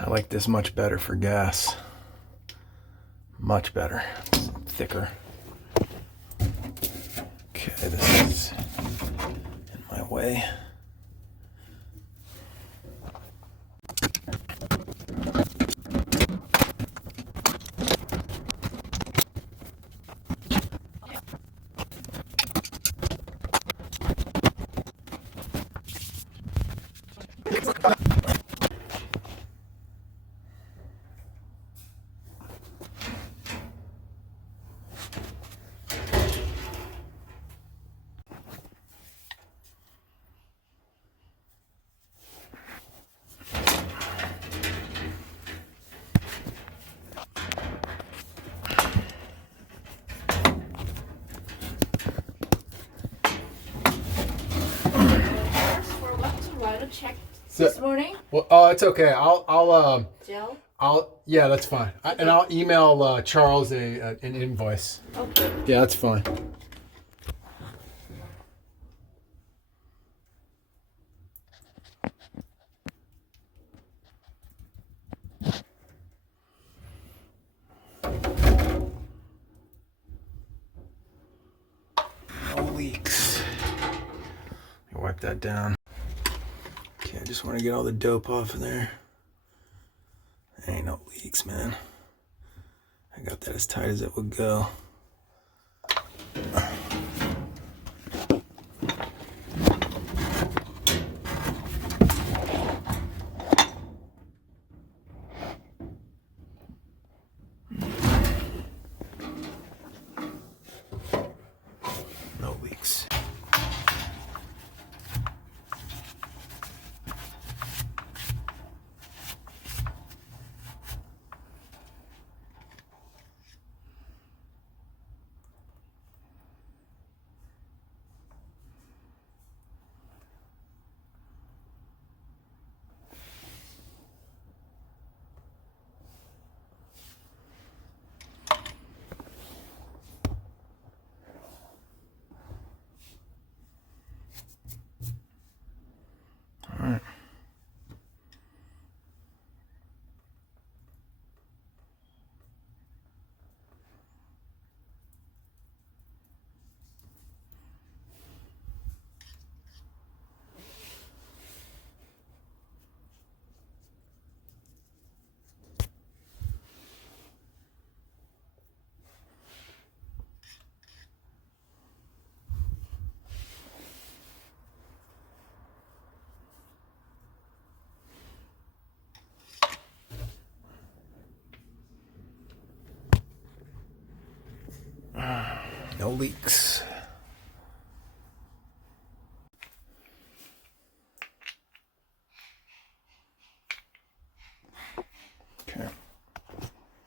I like this much better for gas. Much better. It's thicker. Okay, this is in my way. Checked this morning. Well, oh, it's okay. Gel. Yeah, that's fine. And I'll email Charles an invoice. Okay. Yeah, that's fine. No leaks. Let me wipe that down. Okay, I just want to get all the dope off of there. Ain't no leaks, man. I got that as tight as it would go. No leaks. All right. No leaks.